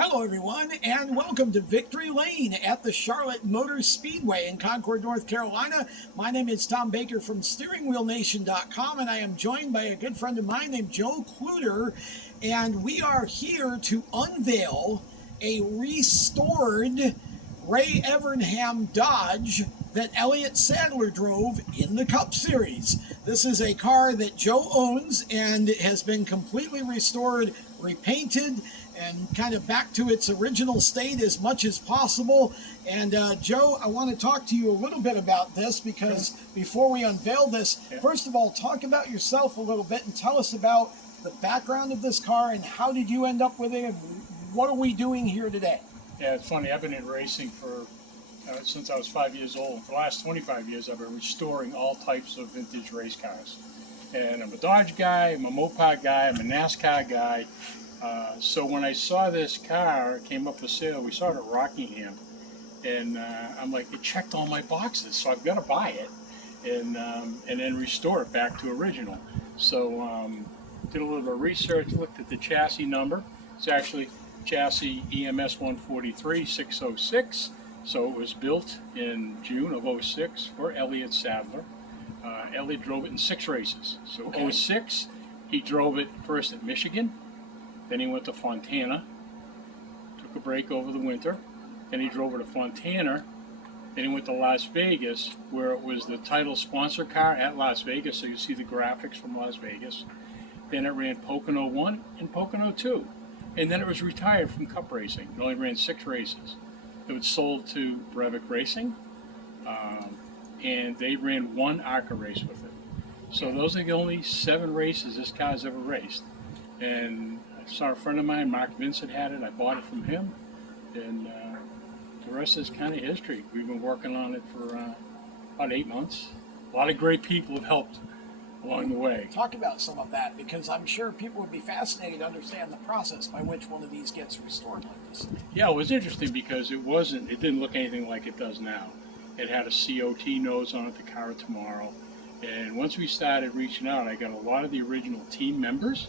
Hello everyone and welcome to Victory Lane at the Charlotte Motor Speedway in Concord, North Carolina. My name is Tom Baker from SteeringWheelNation.com and I am joined by a good friend of mine named Joe Kluter, and we are here to unveil a restored Ray Evernham Dodge that Elliott Sadler drove in the Cup Series. This is a car that Joe owns and has been completely restored, repainted, and kind of back to its original state as much as possible. And Joe, I want to talk to you a little bit about this because before we unveil this, first of all, talk about yourself a little bit and tell us about the background of this car and how did you end up with it and what are we doing here today? Yeah, it's funny. I've been in racing for since I was 5 years old. For the last 25 years, I've been restoring all types of vintage race cars. And I'm a Dodge guy, I'm a Mopar guy, I'm a NASCAR guy. So when I saw this car, it came up for sale. We saw it at Rockingham, and I'm like, it checked all my boxes, so I've got to buy it and then restore it back to original. So did a little bit of research, looked at the chassis number. It's actually chassis EMS 143-606. So it was built in June of 06 for Elliott Sadler. Elliott drove it in 6 races. So 06, he drove it first at Michigan. Then he went to Fontana, took a break over the winter. Then he drove it to Fontana. Then he went to Las Vegas, where it was the title sponsor car at Las Vegas, so you see the graphics from Las Vegas. Then it ran Pocono 1 and Pocono 2. And then it was retired from Cup racing. It only ran 6 races. It was sold to Breivik Racing, and they ran 1 ARCA race with it. So those are the only 7 races this car's ever raced. And I saw a friend of mine, Mark Vincent, had it. I bought it from him, and the rest is kind of history. We've been working on it for about 8 months. A lot of great people have helped along the way. Talk about some of that, because I'm sure people would be fascinated to understand the process by which one of these gets restored like this. Yeah, it was interesting because it didn't look anything like it does now. It had a COT nose on it, the car of tomorrow. And once we started reaching out, I got a lot of the original team members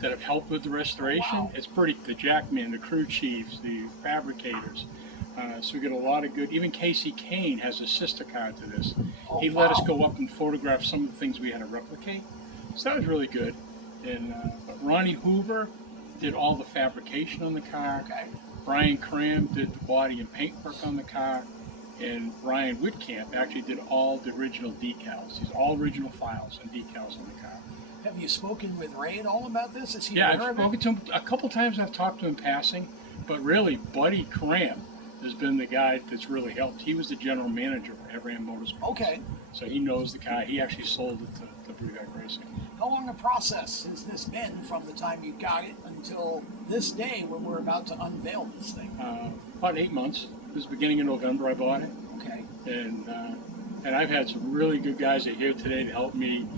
that have helped with the restoration. Wow. It's pretty, the jackmen, the crew chiefs, the fabricators. So we get a lot of good, even Casey Kane has a sister car to this. He let us go up and photograph some of the things we had to replicate. So that was really good. And but Ronnie Hoover did all the fabrication on the car. Brian Cram did the body and paint work on the car. And Ryan Whitcamp actually did all the original decals. He's all original files and decals on the car. Have you spoken with Ray at all about this? Is he Yeah, aware I've of it? spoken to him a couple times. I've talked to him passing, but really, Buddy Cram has been the guy that's really helped. He was the general manager for Evernham Motor Speedway. Okay. So he knows the car. He actually sold it to Breivik Racing. How long a process has this been from the time you got it until this day when we're about to unveil this thing? About 8 months. It was the beginning of November I bought it. Okay. And I've had some really good guys that are here today to help me.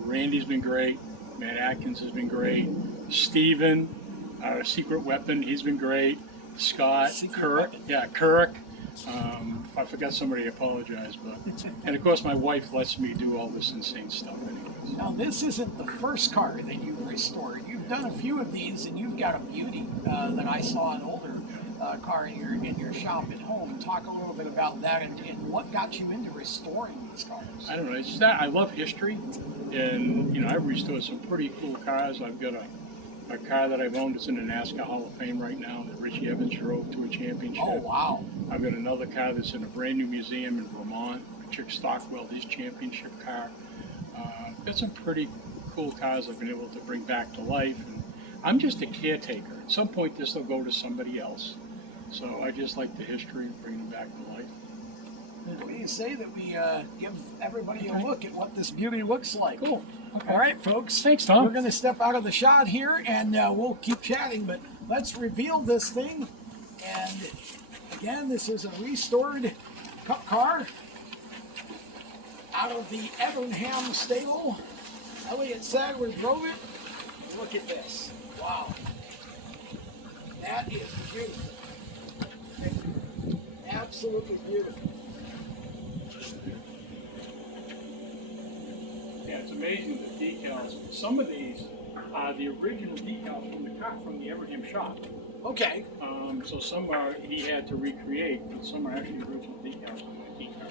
Randy's been great. Matt Atkins has been great. Steven, our secret weapon, he's been great. Scott, Kirk. Yeah, Kirk. If I forgot somebody, I apologize. And of course, my wife lets me do all this insane stuff anyways. Now, this isn't the first car that you've restored. You've done a few of these, and you've got a beauty that I saw an older car in your shop at home. Talk a little bit about that and what got you into restoring these cars. I don't know. It's that I love history, and I've restored some pretty cool cars. I've got a car that I've owned that's in the NASCAR Hall of Fame right now that Richie Evans drove to a championship. Oh, wow. I've got another car that's in a brand new museum in Vermont, Chick Stockwell, his championship car. Got some pretty cool cars I've been able to bring back to life. And I'm just a caretaker. At some point, this will go to somebody else. So I just like the history of bringing them back to life. What do you say that we give everybody a look at what this beauty looks like? Cool. Okay. All right, folks. Thanks, Tom. We're going to step out of the shot here, and we'll keep chatting, but let's reveal this thing. And again, this is a restored Cup car out of the Evernham stable. Elliott Sadler drove it. Look at this. Wow. That is beautiful. Absolutely beautiful. Yeah, it's amazing the decals. Some of these are the original decals from the Evernham shop. Okay. So some are he had to recreate, but some are actually original decals on my decal.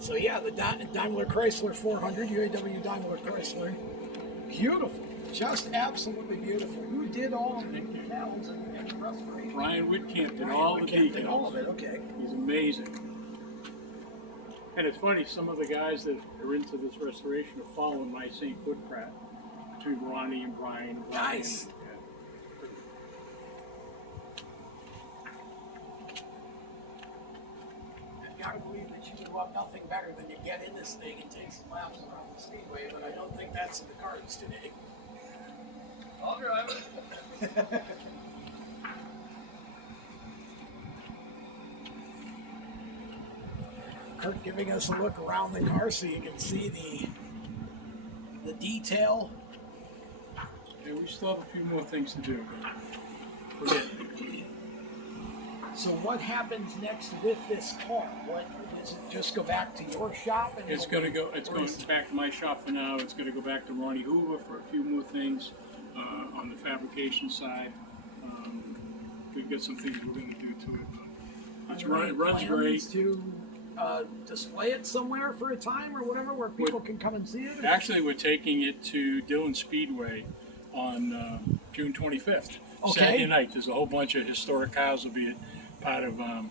So yeah, the Daimler Chrysler 400, UAW Daimler Chrysler. Beautiful. Just absolutely beautiful. Who did all of the decals and the restoration? Brian Whitcamp did Brian all Whitcamp the decals. did all of it, okay. He's amazing. And it's funny, some of the guys that are into this restoration are following my same footprint between Ronnie and Brian. Nice. I've got to believe that you would love nothing better than to get in this thing and take some laps around the speedway, but I don't think that's in the cards today. I'll drive it. Kurt giving us a look around the car so you can see the detail. Yeah, we still have a few more things to do, but we're getting. So what happens next with this car? What does it just go back to your shop? And It's going to go. It's going back to my shop for now. It's going to go back to Ronnie Hoover for a few more things on the fabrication side. We've got some things we're going to do to it. But it runs great. To display it somewhere for a time or whatever, where people can come and see it. Actually, we're taking it to Dillon Speedway on June 25th. Okay. Saturday night. There's a whole bunch of historic cars will be part of a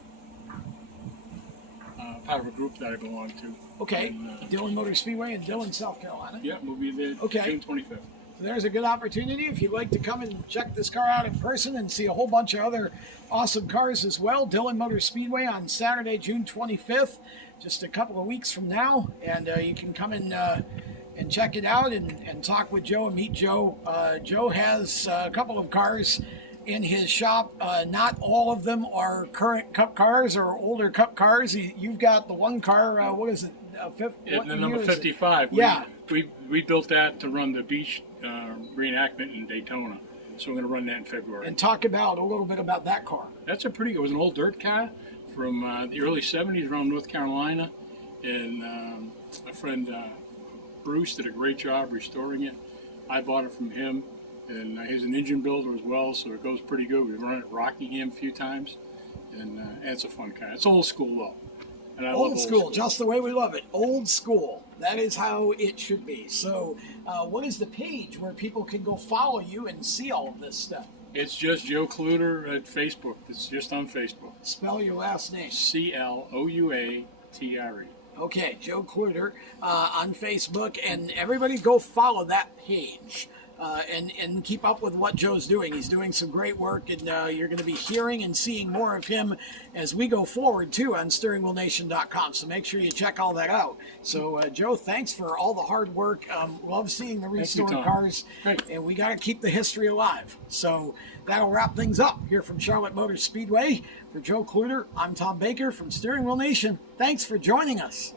group that I belong to. Okay. And, Dillon Motor Speedway in Dillon, South Carolina. Yeah, we'll be there June 25th. So there's a good opportunity if you'd like to come and check this car out in person and see a whole bunch of other awesome cars as well. Dillon Motor Speedway on Saturday, June 25th, just a couple of weeks from now. And you can come and check it out and talk with Joe and meet Joe. Joe has a couple of cars in his shop. Not all of them are current Cup cars or older Cup cars. You've got the one car, what is it? The number 55. Yeah. We built that to run the beach reenactment in Daytona. So we're going to run that in February. And talk about a little bit about that car. That's a pretty good. It was an old dirt car from the early 70s around North Carolina. And my friend Bruce did a great job restoring it. I bought it from him. And he's an engine builder as well, so it goes pretty good. We've run it at Rockingham a few times. And it's a fun car. It's old school, though. And I love Old school, just the way we love it. Old school. That is how it should be. So what is the page where people can go follow you and see all of this stuff? It's just Joe Kluter at Facebook. It's just on Facebook. Spell your last name. Clouatre. Okay, Joe Kluter on Facebook. And everybody go follow that page. And keep up with what Joe's doing. He's doing some great work, and you're going to be hearing and seeing more of him as we go forward, too, on steeringwheelnation.com. So make sure you check all that out. So, Joe, thanks for all the hard work. Love seeing the restored cars, and we got to keep the history alive. So that'll wrap things up here from Charlotte Motor Speedway. For Joe Kluter, I'm Tom Baker from Steering Wheel Nation. Thanks for joining us.